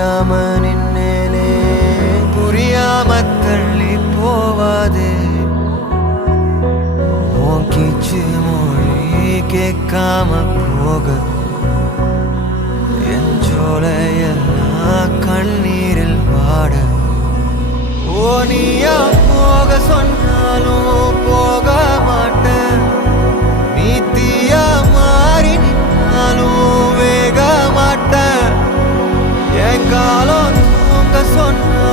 புரியாம நின்னேனே புரியாம தள்ளி போவாதே உன் கீச்சு மொழி கேட்காம போக என் ஜோலையெல்லாம் கண்ணீரில் வாட ஓ நீயா போக சொன்னாலும் போக மாட்டேன் நீ தீயா மாறி நின்னாலும் வேக மாட்டேன் என் காலம் தூங்க சொன்ன